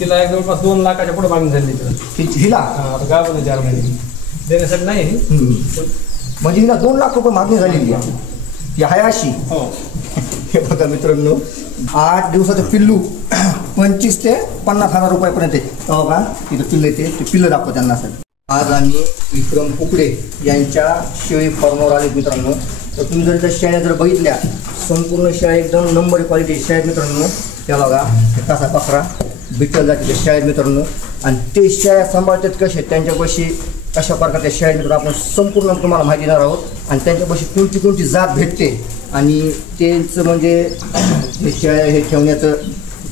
तिला एक जवळपास 2 लाखाच्या पुढे मागणी झाली हिला. आता गावाला 4 महिने देण्यासाठी नाही. म्हणजे हिला 2 लाख रुपये मागणी झालेली आहे. ही आहे अशी. हो. हे बघा मित्रांनो, 8 दिवसाचं पिल्लू 25 ते 50,000 रुपयापर्यंत आहे. बघा तिथं पिल्लं येते, ते पिल्लं दाखव त्यांना. आज आम्ही विक्रम कुकडे यांच्या शेळी फार्मवर आले मित्रांनो. तर तुम्ही जर त्या शेळ्या जर बघितल्या, संपूर्ण शेळ्या एकदम नंबर क्वालिटी शेळ्या मित्रांनो. त्या बघा कसा बकरा बिटल जातीच्या शेळ्या मित्रांनो. आणि ते शेळ्या सांभाळतात कसे, त्यांच्यापाशी कशा प्रकारच्या शेळ्या मित्रांनो आपण संपूर्ण तुम्हाला माहिती देणार आहोत. आणि त्यांच्यापाशी कोणती कोणती जात भेटते आणि त्यांचं म्हणजे हे शेळ्या हे ठेवण्याचं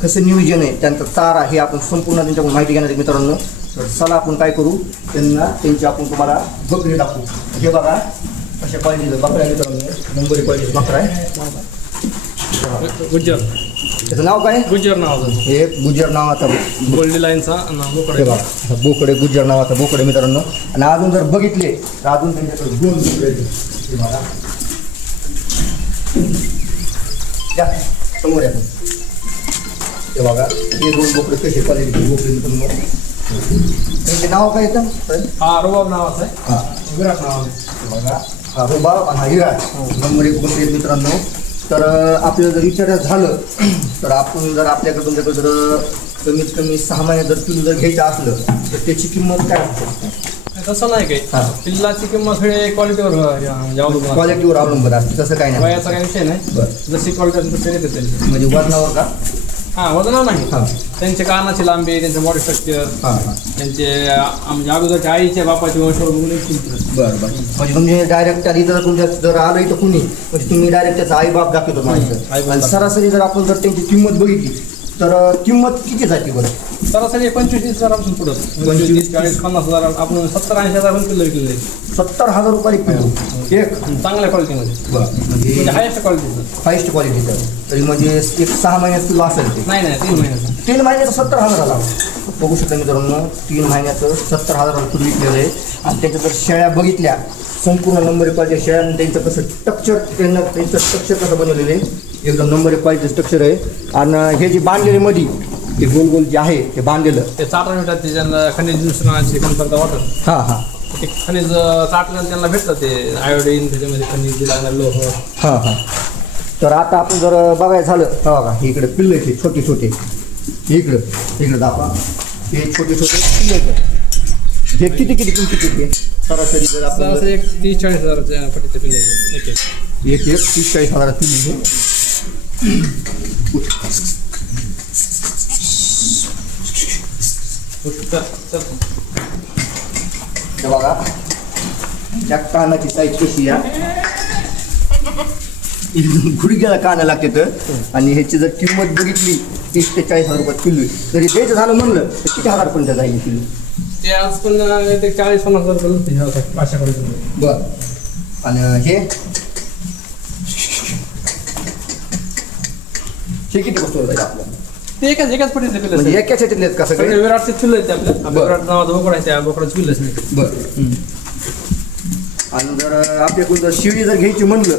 कसं नियोजन आहे, त्यांचा चारा हे आपण संपूर्ण त्यांच्याकडून माहिती घेणार आहे मित्रांनो. तर चला आपण काय करू, त्यांना त्यांची आपण तुम्हाला बकरी दाखवू. हे बघा अशा क्वालिटीचं बकरा आहे मित्रांनो, नंबर क्वालिटीचं बकरा आहे. गुज्जर, त्याचं नाव काय? गुज्जर नावाचं. हे गुज्जर नावाचा गोल्डी लाईनचा बोकडे. बघा बोकडे, गुज्जर नावाचा बोकडे मित्रांनो. आणि अजून जर बघितले तर अजून त्यांच्याकडे 2 बोकडे आहेत. बघा समोर आहे. ते बघा हे 2 बोकडे कसे क्वालिटीचे बोकडे मित्रांनो. त्यांचे नाव काय येतं? रुबाब नावाचं आहे. हां, विराट नावाचं. बघा हा रुबाब आणि हा विराट नंबर 1 बोकडे आहेत मित्रांनो. तर आपल्याला जर विचारायचं झालं तर आपण जर आपल्याकडे तुमच्याकडे जर कमीत कमी 6 महिन्यात जर पिल्लू जर घ्यायचं असलं तर त्याची किंमत काय असते? तसं नाही काही. पिल्लाची किंमत हे क्वालिटीवर अवलंबून असते. तसं काही नाही, वयाचा काही विषय नाही. बरं, जशी क्वालिटी असेल तशी येते त्यांची. म्हणजे वजनावर का? हां, वजनावर नाही. त्यांच्या कानाची लांबी, त्यांचं बॉडी स्ट्रक्चर, त्यांचे म्हणजे अगोदरच्या आईच्या बापाची वंशावळ बघून. बरं बरं. म्हणजे तुम्ही डायरेक्ट इथं तुमच्या जर आलं इथं कुणी म्हणजे तुम्ही डायरेक्ट त्याचा आई बाप दाखवतो माहिती. आणि सरासरी जर आपण जर त्यांची किंमत बघितली तर किंमत किती जाते बरं? सरासरी 25,000 पुढं. 25, 40, 50,000 आपण 70-80,000 किलो विकले. 70,000 रुपये किलो एक चांगल्या क्वालिटीमध्ये. बरं, म्हणजे हायस्ट क्वालिटीचं. हायस्ट क्वालिटीचं. तरी म्हणजे एक 6 महिन्यात किलो असेल ते? नाही 3 महिन्याचं. 3 महिन्याचं 70,000 बघू शकता मित्रांनो. 3 महिन्याचं 70,000 किलो विकलेलं आहे. आणि त्याच्या जर शेळ्या बघितल्या संपूर्ण नंबर क्वालिटी शेळ्या, त्यांचं कसं स्ट्रक्चर, त्यांचं स्ट्रक्चर कसं बनवलेलं आहे एकदम नंबर क्वालिटी स्ट्रक्चर आहे. आणि हे जे बांधलेले मध्ये ते गोल गोल जे आहे ते बांधलेलं ते चाटण्यात त्यांना खनिज मिश्रणाची कमतरता वाटत. हां हां, ते खनिज चाटल्यानं त्यांना भेटतं ते आयोडीन, त्याच्यामध्ये खनिज लागणार लोह. हां हां. तर आता आपण जर बघायचं झालं तर बघा इकडे पिल्ले आहेत छोटे छोटे. इकडं दाखवा हे छोटे छोटे पिल्ले. हे किती किंमत किती सरासरी जर आपण 30-40,000 पटीचे पिल्ले एक 30-40,000 पिल्ले. बघा त्या कानाची साईज कशी आहे, गुडघ्याला काना लागते. तर आणि ह्याची जर किंमत बघितली 30 ते 40,000 रुपये किलो. तरी द्यायचं झालं म्हणलं तर किती हजार पर्यंत जाईल किलो? ते आज पण 40-50,000 रुपये अशा क्वालिटी. बरं. आणि हे किती वस्तू जाईल आपल्याला? ते एकाच पटीचे पिल्ले. म्हणजे एकाच ह्याच्यातले आहेत का सगळे? विराटचे पिल्ले आहेत आपल्या. विराट नावाचा बोकडा आहे, त्या बोकडाचे पिल्लेच नाही. बरं. आणि जर आपल्याकडून जर शिळी जर घ्यायची म्हणलं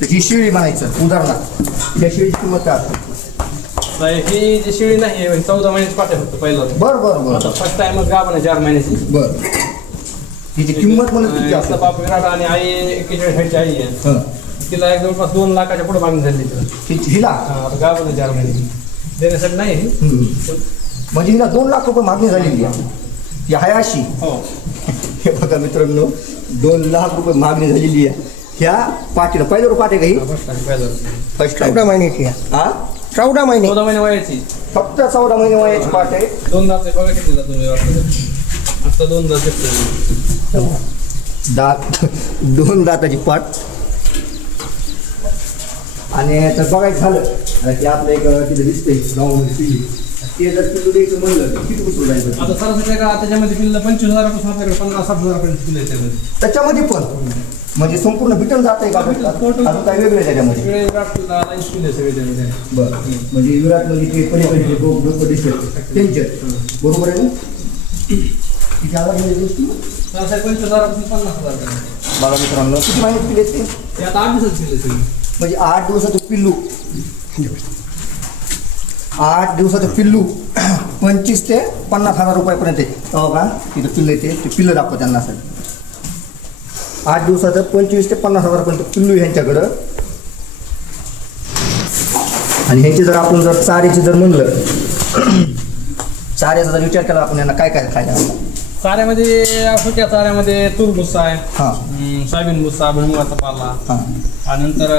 तर ही शिळी म्हणायचं उदाहरणार्थ, त्या शिळीची किंमत काय असते? ही जी शिळी नाही 14 महिन्याची पाठी फक्त पहिला. बरं. फर्स्ट टाइमच गाभण आहे 4 महिन्याची. बरं. हिची किंमत म्हणून किती असते? बाप विराट आणि आई 41 आई आहे. तिला एक जवळपास 2 लाखाच्या पुढे मागणी झाली. हिला गाभण आहे 4 महिन्याची देण्यासाठी नाही. म्हणजे हिला 2 लाख रुपये मागणी झालेली आहे. ही आहे अशी. हो. हे बघा मित्रांनो 2 लाख रुपये मागणी झालेली आहे ह्या पाटीला. पहिल्यावर पाट आहे का ही? फर्स्ट 14 महिन्याची. हा 14 महिने. 14 महिने वयाची. फक्त 14 महिने वयाची पाट आहे. 2 दात आहे बघा किती तुम्ही आता 2 दात घेतले. दात 2 दाताची पाट. आणि तर बघायचं झालं की आपलं एक तिथे दिसतंय गावामध्ये पिल्ली. ते जर पिल्लू द्यायचं म्हणलं तर किती उचलून जायचं? आता सरासरी का त्याच्यामध्ये पिल्लं 25,000 आपल्याकडे 50-60,000 पर्यंत पिल्लं येते त्याच्यामध्ये. पण म्हणजे संपूर्ण बिटल जात आहे का? अजून काय वेगळं त्याच्यामध्ये? बरं. म्हणजे विराटमध्ये ते पलीकडे लोक दिसतात त्यांचे बरोबर आहे ना? किती आला म्हणजे गोष्टी 25,000 50,000. बघा मित्रांनो किती महिन्यात पिल्ले ते? आता 8 दिवसात पिल्ले. म्हणजे 8 दिवसाचं पिल्लू 8 दिवसाचं पिल्लू 25 ते 50,000 रुपयापर्यंत आहे. बघा तिथं पिल्लं येते, ते पिल्लं दाखव त्यांना सर. 8 दिवसाचं 25 ते 50,000 पर्यंत पिल्लू ह्यांच्याकडं. आणि ह्यांची जर आपण जर चाऱ्याची जर म्हणलं चाऱ्याचा जर विचार केला आपण यांना काय काय खायला चाऱ्यामध्ये सुक्या चाऱ्यामध्ये तूर भुस्सा आहे, हां सोयाबीन भुस्सा, भुईमुगाचा पाला, हां आणि नंतर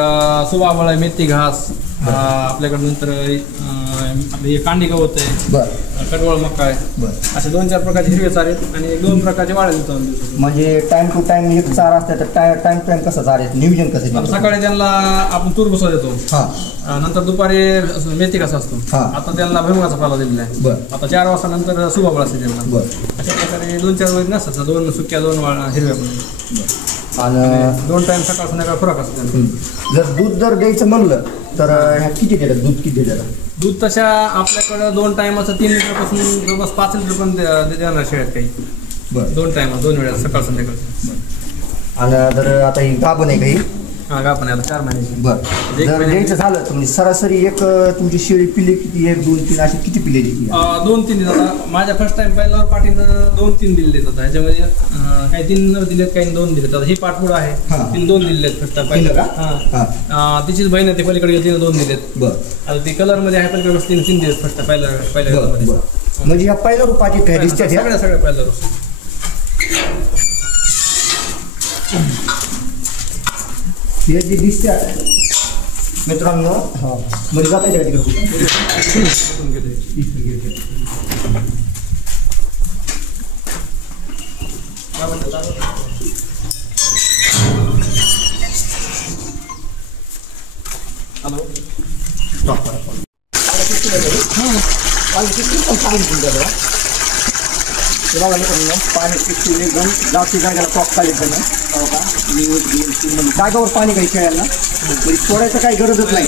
सुबाबळ आहे, मेथी घास आपल्याकडे, नंतर आपले कांडी गवत आहे, बरं कडवळ मका आहे. बरं असे 2-4 प्रकारचे हिरवे चारे आहेत आणि 2 प्रकारचे वाढे देतो आम्ही. म्हणजे टाइम टू टाइम एक चारा असते तर टाइम टाइम कसं चारायचं नियोजन कसं आता सकाळी त्यांना आपण तूर भुसा देतो, हां नंतर दुपारी मेथी घास असतो, हां. आता त्यांना भुईमुगाचा पाला दिलेला आहे. बरं आता 4 वाजता नंतर सुबाबळ असते त्यांना. बरं अशा प्रकारे 2-4 वेळ नसतात, 2 सुक्या 2 हिरव्या पण. आणि 2 टाइम सकाळ संध्याकाळ खुराक असतो त्यांना. जर दूध जर द्यायचं म्हणलं तर ह्या किती देतात दूध किती देतात दूध तशा आपल्याकडं 2 टायमाचं 3 लिटरपासून जवळपास 5 लिटर पण देणार शेळ्यात काही. बरं 2 टायमा 2 वेळा सकाळ संध्याकाळ. आणि जर आता ही गाभण आहे काही हा का पण याला 4 महिन्याची. बरं एक जर महिन्याची. द्यायचं झालं तर म्हणजे सरासरी एक तुमची शेळी पिल्ले किती 1 2 3 अशी किती पिल्ले देते 2-3 दिले आता. माझ्या फर्स्ट टाइम पहिल्यावर पाठीनं 2-3 दिले होता. ह्याच्यामध्ये काही 3 दिलेत, काही 2 दिलेत. आता ही पाठपुडं आहे, हां. 2 दिलेत फर्स्ट टाइम दिलं पहिलं. का? हां तिचीच बहीण आहे, ती पलीकडे गेली, 2 दिलेत. बरं आता ती कलरमध्ये आहे, पलीकडे 3 दिलेत फर्स्ट पहिल्या बरं कलरमध्ये. बरं म्हणजे ह्या पहिल्या रूपाची काय दिसतात ह्या सगळ्या पहिल्यावर. हे जे दिसतात मित्रांनो म्हणजे जातायचं का तिकडे हॅलो पाणी एकदम जास्त जागेला टॉप काढले जागेवर पाणी काही खेळायला म्हणजे सोडायचं काही गरजच नाही.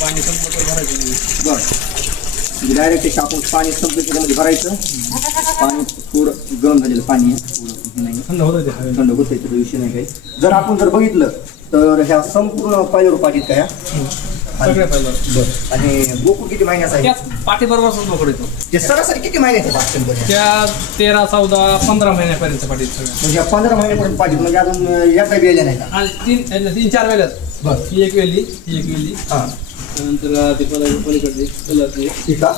पाणी संपलं भरायचं. बरं डायरेक्ट आपण पाणी संपलं त्याच्यामध्ये भरायचं. पाणी थोडं गरम झालेलं पाणी आहे, थोडं नाही थंड होतं ते. थंड होतं त्याचा विषय नाही काही. जर आपण जर बघितलं तर ह्या संपूर्ण पहिल्या रूपात काय सगळ्या पहिल्यावर. बरं आणि बोकूड किती महिन्याचा आहे त्याच पाठीबरोबरच बोकड येतो. ते सरासरी किती महिन्याचे पाठ्य त्या 13, 14, 15 महिन्यापर्यंत पाठीत सगळं. म्हणजे 15 महिन्यापर्यंत पाहिजे म्हणजे अजून या काही वेळेला नाही का आणि 3-4 वेळेस. बरं ही एक वेली, ही एक वेली, हां नंतर ती पलीकडची कलरची, ठीक आहे.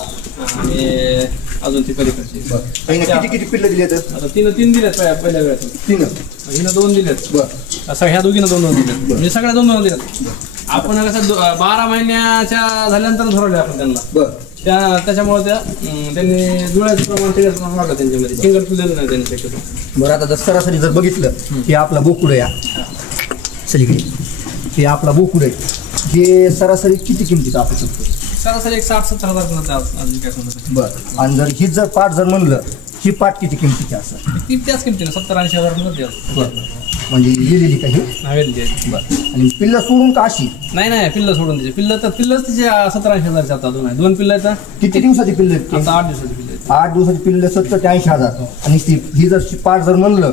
आणि अजून ती पलीकडची. बरं किती पिल्लं दिले तर आता 3 दिलेत पहिल्या वेळेस. 3 हिनं 2 दिलेत. बरं असं ह्या दोघीनं 2 दिलेत. म्हणजे सगळ्या 2 दिलेत. आपण कसं 12 महिन्याच्या झाल्यानंतर ठरवले आपण त्यांना. बरं त्याच्यामुळे त्यांनी जुळ्याचं प्रमाण टिकायचं प्रमाण वाढलं त्यांच्यामध्ये. सिंगल पिल्लेलं नाही त्यांनी शक्यतो. बरं आता जर सरासरी जर बघितलं की आपला बोकुड आहे, या सलीकडे हे आपला बोकुड आहे, हे सरासरी किती किमतीचं असू शकतो? सरासरी एक 60-70 हजार. बरं आणि जर ही जर पाठ जर म्हणलं ही पाठ किती किमतीची असं ती त्याच किमतीनं 70-80 हजार. बरं म्हणजे लिहिलेली काही बरं आणि पिल्लं सोडून का अशी नाही पिल्लं सोडून द्यायचे. पिल्लंच तिचे 70-80 हजारचे. आता 2 पिल्लं आहेत. किती दिवसाची पिल्लं आता 8 दिवसाची पिल्लं आहेत. 8 दिवसाची पिल्लं 70 ते 80 हजार. आणि ही जर पाठ जर म्हणलं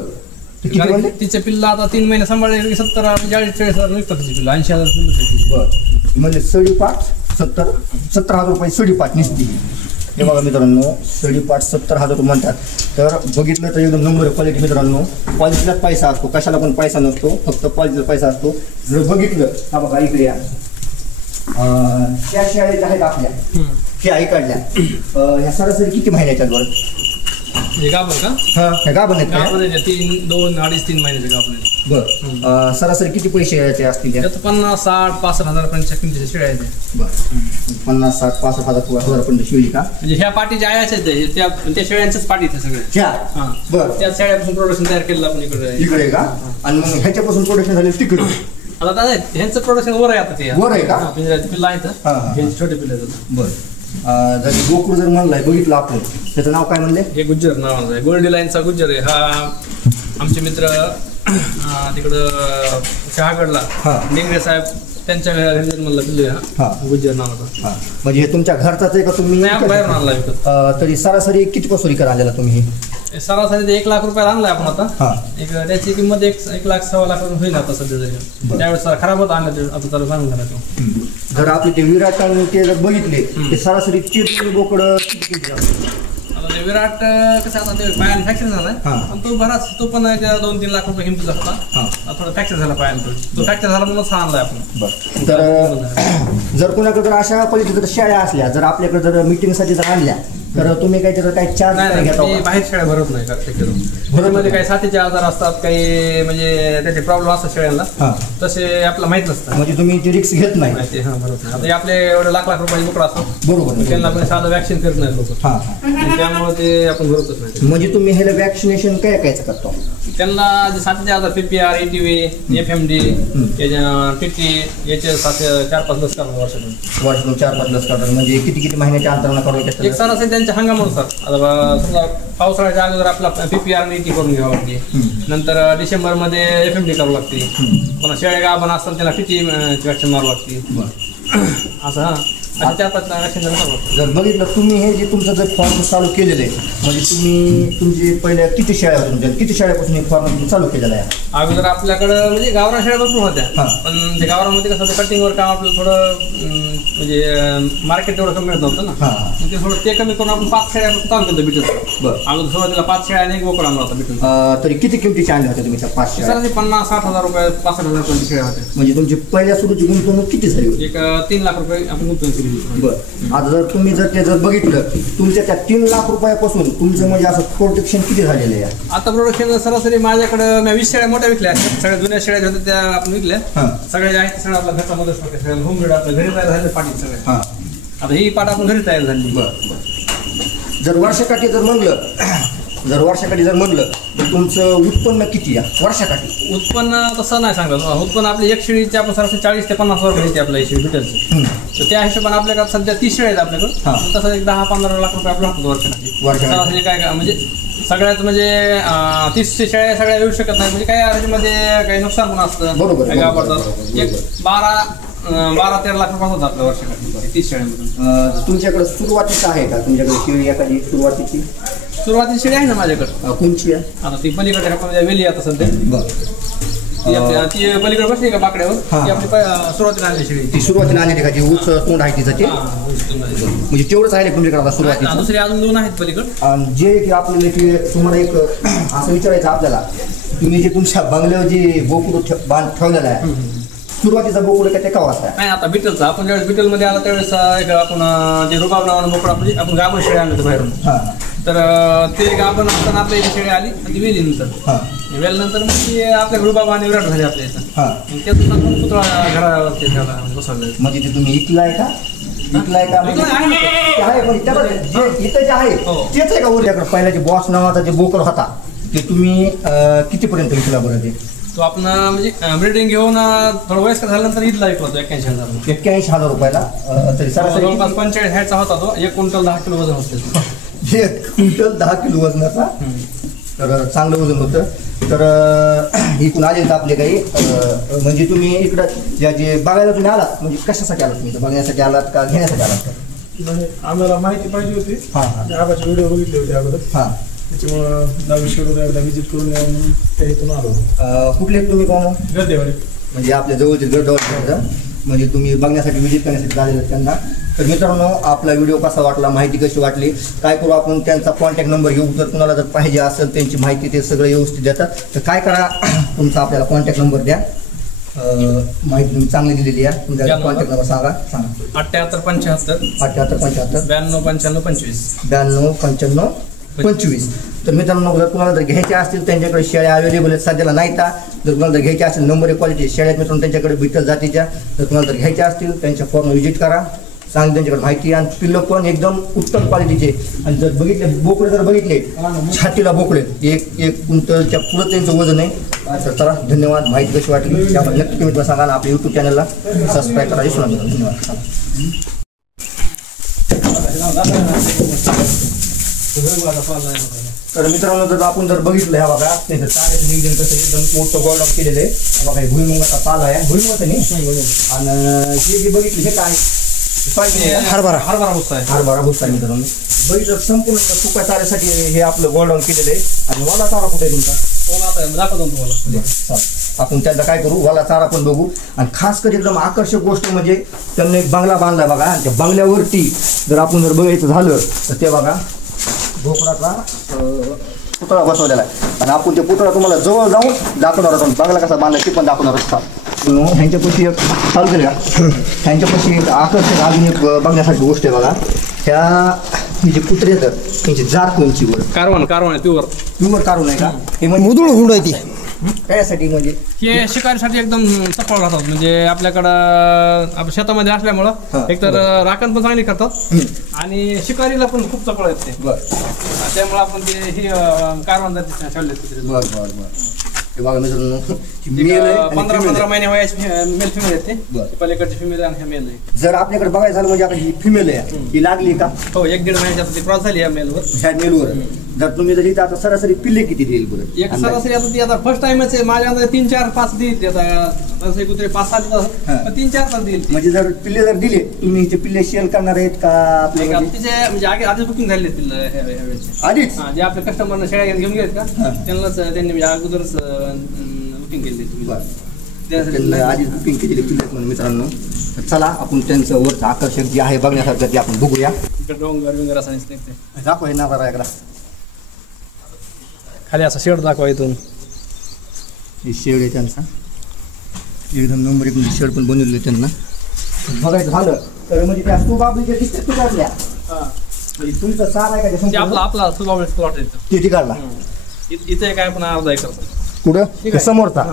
तर किती म्हणले तिचे पिल्लं आता 3 महिने सांभाळले 70-40 हजार निघतात. तिचे पिल्लं 80 हजार पिल्लं. बरं म्हणजे सडी पाठ 70,000 रुपये सडी पाठ निसती. हे बघा मित्रांनो सडी पाठ 70,000 म्हणतात. तर बघितलं तर एकदम नंबर क्वालिटी मित्रांनो. क्वालिटीलाच पैसा असतो, कशाला पण पैसा नसतो, फक्त क्वालिटीला पैसा असतो. जर बघितलं हा बघा इकडे या त्या शाळेत आहेत आपल्या हे आई काढल्या ह्या सरासरी किती महिन्याच्या बरं हे गाभण का? ह्या गाभण आहेत का? 3, 2, 2.5-3 महिन्याचे गाभण आहेत. बरं सरासरी किती पैसे याचे असतील त्यात 50, 60, 65 हजारपर्यंतच्या किमतीच्या शेळ्या आहेत. बरं 50, 60, 65 हजारपर्यंत शिवली का? म्हणजे ह्या पाठीच्या आयाच्या आहेत त्या शेळ्यांच्याच पाठी आहेत सगळ्या. ह्या बरं त्या शेळ्यापासून प्रोडक्शन तयार केलेलं आपण इकडे का? आणि मग ह्याच्यापासून प्रोडक्शन झाले तिकडे. आता दादा ह्यांचं प्रोडक्शन वर आहे. आता ते वर आहे का? पिल्लं आहेत, छोटे पिल्लं आहेत. बरं जर गोकुळ जर म्हणलाय बघितलं आपण त्याचं नाव काय म्हणले? हे गुज्जर नावाचं आहे. गोल्डी लाईनचा गुज्जर आहे. हा आमचे मित्र तिकडं शहागडला निंगरे साहेब त्यांच्या घरी जन्मला पिल्लू हा गुज्जर नावाचा. म्हणजे हे तुमच्या घरचाच आहे का तुम्ही बाहेरून आणला विकत? तरी सरासरी किती पासून विकत आलेला तुम्ही? सरासरी 1 लाख रुपयाला आणलाय आपण आता. त्याची किंमत 1 लाख 1.25 लाख होईल आता सध्या. तरी त्यावेळेस खराब होता आणला आता चालू सांगून झाला तो. जर आपले ते विराट आणि ते जर बघितले ते सरासरी ते बोकडं किती किती जातं? आता ते विराट कसं आता ते पायानं फ्रॅक्चर झालाय पण तो बराच तो पण 2-3 लाख रुपये किमतीचा होता. थोडा फ्रॅक्चर झाला पायानं तो फ्रॅक्चर झाला म्हणून हा आणलाय आपण. बरं तर जर कोणाकडे जर अशा पद्धतीच्या जर शेळ्या असल्या जर आपल्याकडे जर मीटिंगसाठी जर आणल्या तर तुम्ही काही त्याचा काही चार्ज घेता? बाहेर शेळ्या भरत नाही घरामध्ये काही साथीचे आजार असतात काही म्हणजे त्याचे प्रॉब्लेम असतात शेळ्यांना तसे आपल्याला माहित नसतं म्हणजे तुम्ही रिक्स घेत नाही. भरत नाही. आता आपले एवढे लाख रुपये बोकडा असतात बरोबर त्यांना आपण साधं वॅक्सिन करत नाही लोक त्यामुळे ते आपण भरतच नाही. म्हणजे तुम्ही ह्याला वॅक्सिनेशन काय कायचं करतो? त्यांना जे साथीचे आजार PPR ATV FMD TT याचे 4-5 लस करतात वर्षातून 4-5 लस करतात. म्हणजे किती किती महिन्याच्या अंतरानं करावं? एक सरासरी त्यांच्या हंगामानुसार. आता समजा पावसाळ्याच्या अगोदर आपला PPR आणि AT करून घ्यावं लागते. नंतर डिसेंबरमध्ये FMD करावं लागते. पुन्हा शेळ्या गाभण असतात त्याला TT वॅक्सिन मारावं लागते असं. 4-5 वॅक्सिन जर बघितलं तुम्ही हे जे तुमचं जर फॉर्म चालू केलेलं आहे म्हणजे तुम्ही तुमची पहिल्या किती शेळ्या होत्या तुमच्या किती शेळ्यापासून हे फॉर्म तुम्ही चालू केलेला आहे? अगोदर आपल्याकडं म्हणजे गावरान शेळ्या भरपूर होत्या पण ते गावरामध्ये कसं होतं कटिंगवर काम आपलं थोडं म्हणजे मार्केट तेवढं कमी मिळत नव्हतं ना ते थोडं ते कमी करून आपण 5 शेळ्या चालू केलं बिटल. बरं अगोदर सुरुवातीला 5 शेळ्या आणि एक बोकड आणला होता बिटल. तरी किती किमतीचे आणले होते तुम्ही 5 शेळ्या? 50-60 हजार रुपये 65,000 रुपये शेळ्या होत्या. म्हणजे तुमची पहिल्या सुरूची गुंतवणूक किती झाली होती? एक 3 लाख रुपये आपण गुंतवणूक केली. बरं आता जर तुम्ही जर ते जर बघितलं तुमच्या त्या 3 लाख रुपयापासून तुमचं म्हणजे असं प्रोडक्शन किती झालेलं आहे? आता प्रोडक्शन सरासरी माझ्याकडे मी 20 शेळ्या मोठ्या विकल्या सगळ्या जुन्या शेळ्या होत्या त्या आपण विकल्या सगळ्या आहेत सगळं आपल्या घरचा मदत होते सगळ्या होम ब्रीड आपल्या घरी तयार झाले पाटी सगळे. आता ही पाट आपण घरी तयार झाली. बरं जर वर्षाकाठी जर म्हणलं तर तुमचं उत्पन्न किती आहे वर्षाकाठी? उत्पन्न तसं नाही सांगत. उत्पन्न आपली एक शेळीची आपण सरासरी 40 ते 50 हजार रुपये आपल्या शेळी भेटेल तर त्या हिशोबाने आपल्याकडे सध्या 30 शेळ्या आहेत आपल्याकडं तसं एक 10-15 लाख रुपये आपलं हातात वर्षाकाठी. सरासरी काय म्हणजे सगळ्यात म्हणजे 30 शेळ्या सगळ्या येऊ शकत नाही म्हणजे काही ह्याच्यामध्ये काही नुकसान पण असतं. बरोबर एक 12-13 लाख रुपये होतात आपल्या वर्षाकाठी 30 शेळ्यांमधून. तुमच्याकडे सुरुवातीचं आहे का तुमच्याकडे शेळी एखादी सुरुवातीची शेळी आहे ना माझ्याकडे? कोणची आहे? आता ती पलीकडे आपण वेली आता सध्या ती पलीकडे बसली का बाकड्यावर ती आपली सुरुवातीला आणली शेळी. ती सुरुवातीला आणली का? ती उच तोंड आहे तिचं ते म्हणजे तेवढंच आहे तुमच्याकडे सुरुवातीला? दुसरे अजून 2 आहेत पलीकडे. जे की आपल्याला की तुम्हाला एक असं विचारायचं आपल्याला तुम्ही जे तुमच्या बंगल्यावर जे बोकुड ठेवलेला आहे सुरुवातीचा बोकुड का ते का वाजता? नाही आता बिटलचा आपण ज्यावेळेस बिटलमध्ये आला त्यावेळेस एक आपण जे रुबाब नावानं बोकड आपण गाभण शेळी आणलं बाहेरून तर ते गाभण असताना आपल्या इथे शेळी आली आणि ती वेली नंतर वेल्यानंतर मग ती आपल्या रुबाब आणि विराट झाली आपल्या इथं त्यातून आपण पुतळा घरावरती त्याला बसवलं. म्हणजे ते तुम्ही इकलाय का? इथं जे आहे तेच आहे का? उद्याकडे पहिला जे बॉस नावाचा जे बोकड होता ते तुम्ही कितीपर्यंत विकला बरं? ते तो आपण म्हणजे ब्रिडिंग घेऊन थोडं वयस्कर झाल्यानंतर ईदला विकला होतो 81,000. 81,000 रुपयाला. तरी सरासरी 45 ह्याचा होता तो. 1 क्विंटल 10 किलो वजन होतं. 1 क्विंटल 10 किलो वजनाचा तर चांगलं वजन होतं. तर इकडून आले तर आपले काही म्हणजे तुम्ही इकडं जे बघायला तुम्ही आलात म्हणजे कशासाठी आलात तुम्ही? बघण्यासाठी आलात का घेण्यासाठी आलात? आम्हाला माहिती पाहिजे होती. आबाचे व्हिडिओ बघितले होते अगोदर त्याच्यामुळं 10 शेडूला व्हिजिट करून यावं म्हणून त्या इथून आलो. कुठले तुम्ही कोण? गर्देवाडी म्हणजे आपल्या जवळचे गर्देवाडी म्हणजे तुम्ही बघण्यासाठी व्हिजिट करण्यासाठी आलेले त्यांना. तर मित्रांनो आपला व्हिडिओ कसा वाटला माहिती कशी वाटली काय करू आपण त्यांचा कॉन्टॅक्ट नंबर घेऊ जर तुम्हाला जर पाहिजे असेल त्यांची माहिती ते सगळं व्यवस्थित देतात. तर काय करा तुमचा आपल्याला कॉन्टॅक्ट नंबर द्या. माहिती तुम्ही चांगली दिलेली आहे. तुमचा कॉन्टॅक्ट नंबर सांगा. 7875 7875 92 95 25 92 95 25. तर मित्रांनो जर तुम्हाला जर घ्यायचे असतील त्यांच्याकडे शेळ्या अवेलेबल आहेत सध्याला नाही का? जर तुम्हाला जर घ्यायच्या असतील नंबर क्वालिटी शेळ्या मित्रांनो त्यांच्याकडे बिटल जातीच्या जर तुम्हाला जर घ्यायच्या असतील त्यांच्या फॉर्म व्हिजिट करा. चांगली त्यांच्याकडे माहिती आणि पिल्लं पण एकदम उत्तम क्वालिटीचे. आणि जर बघितले बोकडे जर बघितले छातीला बोकडे एक क्विंटलच्या पुढं त्यांचं वजन आहे. तर चला धन्यवाद. माहिती कशी वाटली त्यामुळे नक्की तुम्ही सांगा आणि आपल्या यूट्यूब चॅनलला सबस्क्राईब करा. धन्यवाद. तर मित्रांनो जर आपण जर बघितलं ह्या बघा त्याचं चाऱ्याचं नियोजन कसं एकदम मोठं गोल्डॉन केलेलं आहे. बघा हे भुईमुगाचा पाला आहे. भुईमुगाचं नाही आणि हे जे बघितलं हे काय हरभरा भुस्सा आहे मित्रांनो. बघितलं संपूर्ण सुका चाऱ्यासाठी हे आपलं गोल्डॉन केलेलं आहे. आणि मला चारा कुठे आहे तुमचा? आता दाखवतो तुम्हाला. आपण त्यांचा काय करू, वाला चारा पण बघू. आणि खास कर एकदम आकर्षक गोष्ट म्हणजे त्यांनी एक बंगला बांधला बघा. आणि त्या बंगल्यावरती जर आपण जर बघायचं झालं तर ते बघा बोकडाचा पुतळा बसवलेला आहे. आणि आपण ते पुतळा तुम्हाला जवळ जाऊन दाखवणार आहोत. बंगला कसा बांधला ते पण दाखवणार असतात. ह्यांच्यापाशी एक चालू केलं का, ह्यांच्यापाशी एक आकर्षक अजून एक बघण्यासारखी गोष्ट आहे बघा. ह्या जे कुत्रे येतात त्यांची जात कोणची वर कारवण आहे प्युअर काढून आहे का, हे म्हणजे मुदुळ हुंड आहे ती. त्यासाठी म्हणजे हे शिकारीसाठी एकदम चपळ राहतात. म्हणजे आपल्याकडं शेतामध्ये असल्यामुळं एकतर राखण पण चांगली करतात आणि शिकारीला पण खूप चपळ आहेत ते. त्यामुळे आपण ते ही कारवण ठेवले कुत्रे. बरं हे बघा मित्रांनो, 15 महिने वयाची मेल फिमेल आहेत ते. पलीकडची फिमेल आणि हे मेल आहे. जर आपल्याकडे बघायचं झालं म्हणजे आता ही फिमेल आहे, ही लागली का हो 1-1.5 महिन्याची क्रॉस झाली या मेलवर. ह्या मेलवर. जर तुम्ही जर इथं आता सरासरी पिल्ले किती देईल बरं? एक सरासरी आता ती आता फर्स्ट टाइमच आहे माझ्या अंदाजे 3-4-5 देईल. आता सरासरी कुत्रे 5-6 देतात, 3-4 तास देईल. म्हणजे जर पिल्ले जर दिले तुम्ही हिचे पिल्ले सेल करणार आहेत का आपले तिचे म्हणजे आधीच बुकिंग झाले पिल्ल आधीच? जे आपल्या कस्टमरने शेळ्या घेऊन गेलेत का त्यांनाच त्यांनी म्हणजे अगोदरच बुकिंग केली. त्यांना आधीच बुकिंग केलेली पिल्ले म्हणून मित्रांनो. चला आपण त्यांचं वरचं आकर्षक जे आहे बघण्यासारखं ते आपण बघूया. डोंगर असं दिसते दाखव हे नावारा एकदा. खाली असा शेड दाखवा इथून. हे शेड आहे त्यांचा, एकदम नंबर 1 शेड पण बनवलेलं त्यांना. बघायचं झालं तर म्हणजे त्या सुबाबलीच्या दिसते तुझ्यातल्या म्हणजे तुमचं सार आहे का आपला सुबाबळी प्लॉट आहे ते काढला. इथे काय पण अर्धा एकर कुठं समोरचा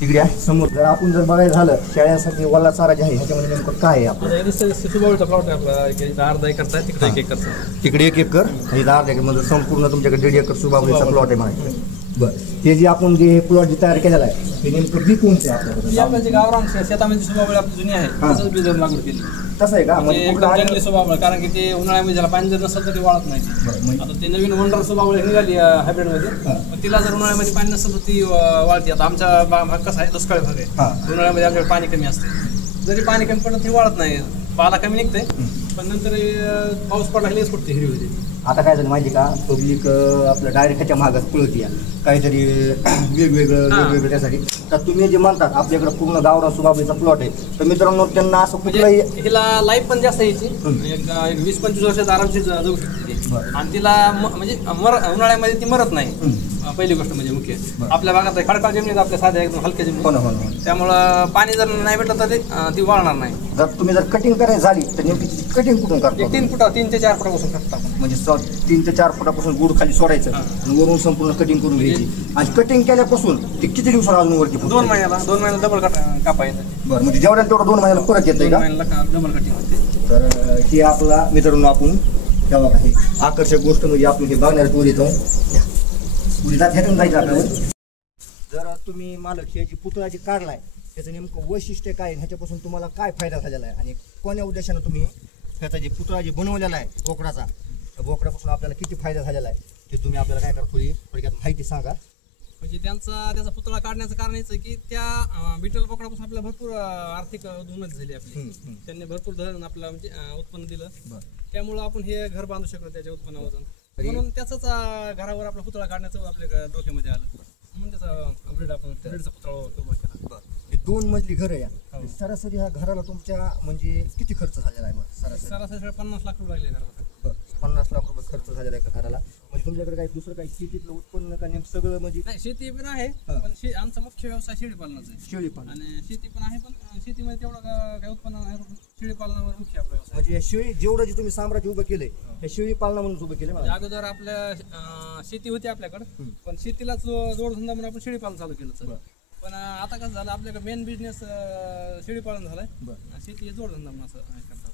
तिकडे समोर. जर आपण जर बघायचं झालं शेळ्यांसाठी वल्ला चारा जे आहे ह्याच्यामध्ये नेमकं काय आहे आपलं? सुबाबळीचा प्लॉट आहे आपला अर्धा एकरचा आहे, तिकडे 1 एकरचा. तिकडे 1 एकर आणि अर्धा एकर म्हणजे संपूर्ण तुमच्याकडे 1.5 एकर सुबाबलीचा प्लॉट आहे म्हणायचं. बरं ते जे आपण जे प्लॉट जे तयार केलेला आहे ते नेमकं बी कोणतं आहे आपल्याकडे? आपल्या जे गावरान शेतामध्ये सुबाबळी आपली जुनी आहे तसंच बी जर लागवड केली. तसं आहे का? म्हणजे एकदम जंगली सुबाबळ, कारण की ते उन्हाळ्यामध्ये ज्याला पाणी जर नसेल तर ते वाळत नाही. आता ते नवीन वंडर सुबाबळ निघाली हायब्रिड मध्ये, पण तिला जर उन्हाळ्यामध्ये पाणी नसेल तर ती वाळते. आता आमचा भाग कसा आहे दुष्काळी भाग आहे, उन्हाळ्यामध्ये आमच्याकडे पाणी कमी असते. जरी पाणी कमी पडलं ती वाळत नाही, पाला कमी निघते, पण नंतर पाऊस पडला लगेच फुटते हिरवी होते. आता काय झालं माहिती का, पब्लिक आपलं डायरेक्ट ह्याच्या मागच पळती काहीतरी वेगवेगळं त्यासाठी. तर तुम्ही जे म्हणतात आपल्याकडे पूर्ण गावरान सुबाबलीचा प्लॉट आहे, तर मित्रांनो त्यांना असं कुठलंही हिला लाईफ पण जास्त यायची, एक 20-25 वर्षात आरामशीर जाऊ शकते आणि तिला म्हणजे उन्हाळ्यामध्ये ती मरत नाही. पहिली गोष्ट म्हणजे मुख्य आपल्या भागात खडकाळ जमिनीत आपल्या साध्या एकदम हलक्या जमिनीत, त्यामुळं पाणी जर नाही भेटलं तर ती वाळणार नाही. जर तुम्ही जर कटिंग करायची झाली तर नेमकी कटिंग कुठून करतो? 3 ते 4 फुटापासून करतो म्हणजे 3 ते 4 फुटापासून गुड खाली सोडायचं आणि वरून संपूर्ण कटिंग करून घ्यायची. आणि कटिंग केल्यापासून ते किती दिवसाला अजून वरती? 2 महिन्याला डबल कापायचं. बरं म्हणजे जेवढ्या तेवढं 2 महिन्याला परत येतं का? डबल कटिंग होते. तर हे आपला मित्रांनो आपण तेव्हा काही आकर्षक गोष्ट म्हणजे आपण हे बघणार टोर येतो पुढे ह्यातून जायचं आपल्यावर. जर तुम्ही मालक हे जी पुतळा जी काढलाय त्याचं नेमकं वैशिष्ट्य काय, ह्याच्यापासून तुम्हाला काय फायदा झालेला आहे आणि कोण्या उद्देशानं तुम्ही ह्याचा जे पुतळा जे बनवलेला आहे बोकडाचा, त्या बोकडापासून आपल्याला किती फायदा झालेला आहे ते तुम्ही आपल्याला काय करा थोडक्यात माहिती सांगा. म्हणजे त्याचा पुतळा काढण्याचं कारण हेच आहे की त्या बिटल बोकडापासून आपल्याला भरपूर आर्थिक उन्नती झाली आपली. त्यांनी भरपूर धरण आपलं म्हणजे उत्पन्न दिलं, त्यामुळं आपण हे घर बांधू शकलो त्याच्या उत्पन्नावरून. म्हणून त्याचाच घरावर आपला पुतळा काढण्याचं आपल्या डोक्यामध्ये आलं, म्हणून त्याचा ब्रीडचा पुतळा उभा केला. हे 2 मजली घर आहे. सरासरी ह्या घराला तुमच्या म्हणजे किती खर्च झालेला आहे? सरासरी 50 लाख रुपये लागले घराला. 50 लाख रुपये खर्च झालेला आहे का घराला? म्हणजे तुमच्याकडे काही दुसरं काही शेतीतलं उत्पन्न का नेमकं सगळं म्हणजे? नाही, शेती पण आहे, पण आमचा मुख्य व्यवसाय शेळीपालनाचा आहे. शेळीपालन आणि शेती पण आहे, पण शेतीमध्ये तेवढं काही उत्पन्न नाही, शेळीपालनावर मुख्य आपला व्यवसाय. म्हणजे शेळी जेवढं जे तुम्ही साम्राज्य उभं केलंय हे शेळी पालना म्हणून उभं केलं. अगोदर आपल्या शेती होती आपल्याकडे, पण शेतीलाच जोडधंदा म्हणून आपण शेळीपालन चालू केलं. पण आता कसं झालं, आपल्याकडे मेन बिझनेस शेळीपालन झालाय, शेती जोडधंदा म्हणून असं करतात.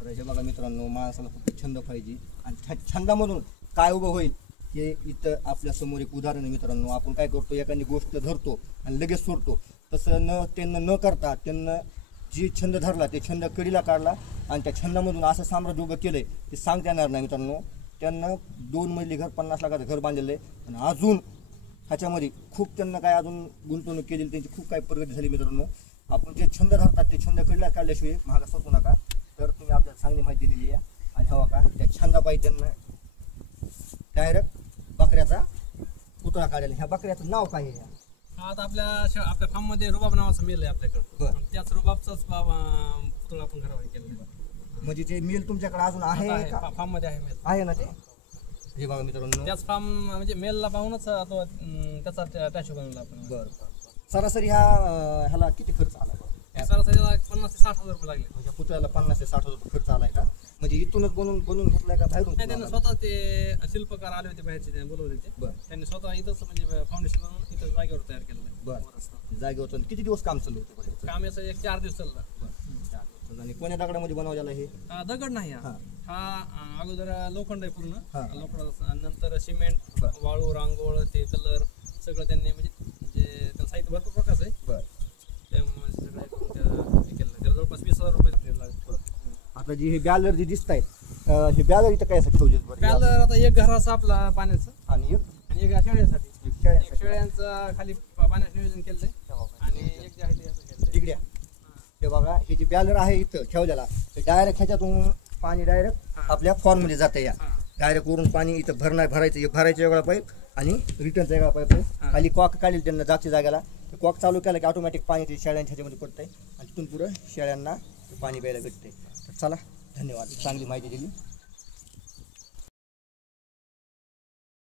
तर हे बघा मित्रांनो, माणसाला फक्त छंद पाहिजे आणि छंदामधून काय उभं होईल हे इथं आपल्या समोर एक उदाहरण आहे. मित्रांनो, आपण काय करतो, एखादी गोष्ट धरतो आणि लगेच सोडतो, तसं त्यांना न करता त्यांना जी छंद धरला ते छंद कडीला काढला आणि त्या छंदामधून असं साम्राज्य उभं केलंय ते सांगता येणार नाही. मित्रांनो, त्यांना 2 मजली घर 50 लाखाचं घर बांधलेलं आहे आणि अजून ह्याच्यामध्ये खूप त्यांना काय अजून गुंतवणूक केलेली, त्यांची खूप काही प्रगती झाली. मित्रांनो, आपण जे छंद धरतात ते छंद कडीला काढल्याशिवाय महागा सोपू नका. तर तुम्ही आपल्याला चांगली माहिती दिलेली आहे आणि हवा का त्या छंदापायी त्यांना डायरेक्ट बकऱ्याचा पुतळा काढायला. ह्या बकऱ्याचं नाव काय आहे? हा आता आपल्या फार्म मध्ये रुबाब नावाचा मेल आहे आपल्याकडे. बरं. त्याच रुबाबचाच पुतळा आपण घरावर केलेला म्हणजे ते मेल तुमच्याकडे अजून आहे का? फार्म मध्ये आहे मेल. आहे ना ते? हे बघा मित्रांनो. त्याच फार्म म्हणजे मेलला पाहूनच तो त्याचा टॅशो बनवला आपण. बरं. सरासरी ह्याला किती खर्च आला? सरासरीला 50 ते 60 हजार रुपये लागले. म्हणजे पुतळ्याला 50 ते 60 हजार खर्च आलाय का? म्हणजे इथूनच बनवून घेतलाय का बाहेरून? नाही, त्यांनी स्वतः ते शिल्पकार आले होते बाहेरचे, त्यांनी बोलवले होते. बरं. त्यांनी स्वतः इथंच म्हणजे फाउंडेशन बनवून इथं जागेवर तयार केलेलं आहे. बरं. जागेवर किती दिवस काम चालू होतं? काम याचं 4 दिवस चाललं. आणि कोण्या दगडामध्ये बनवलेलं हे? दगड नाही हा अगोदर लोखंड आहे पूर्ण. हा. लोखंड नंतर सिमेंट, बरं. वाळू, रांगोळ, ते कलर सगळं त्यांनी म्हणजे त्याला साहित्य भरपूर प्रकारचं आहे. बरं. त्यामुळे सगळं हे केलं. त्याला जवळपास 20,000 रुपये लागले. आता जी हे बॅलर जे दिसत आहेत, हे बॅलर इथं काय ठेवले? बॅलर आता एक घराचं आपला पाण्याचं आणि आणि एक शेळ्यांसाठी. शेळ्यांसाठी. शेळ्यांचं खाली पाण्याचं नियोजन केलंय आणि एक जे आहे ते असं केलंय. तिकड्या हे बघा, हे जे बॅलर आहे इथं ठेवलेला, ते डायरेक्ट ह्याच्यातून पाणी डायरेक्ट आपल्या फॉर्ममध्ये जातं. या डायरेक्ट वरून पाणी इथं भरायचं वेगळा पाईप आणि रिटर्नचा वेगळा पाईप आहे. खाली कॉक काढेल त्यांना जागच्या जागेला. कॉक चालू केलं की ऑटोमॅटिक पाणी ते शेळ्यांच्या ह्याच्यामध्ये पडतंय आणि तिथून पुढं शेळ्यांना पाणी प्यायला भेटते. तर चला, धन्यवाद, चांगली माहिती दिली.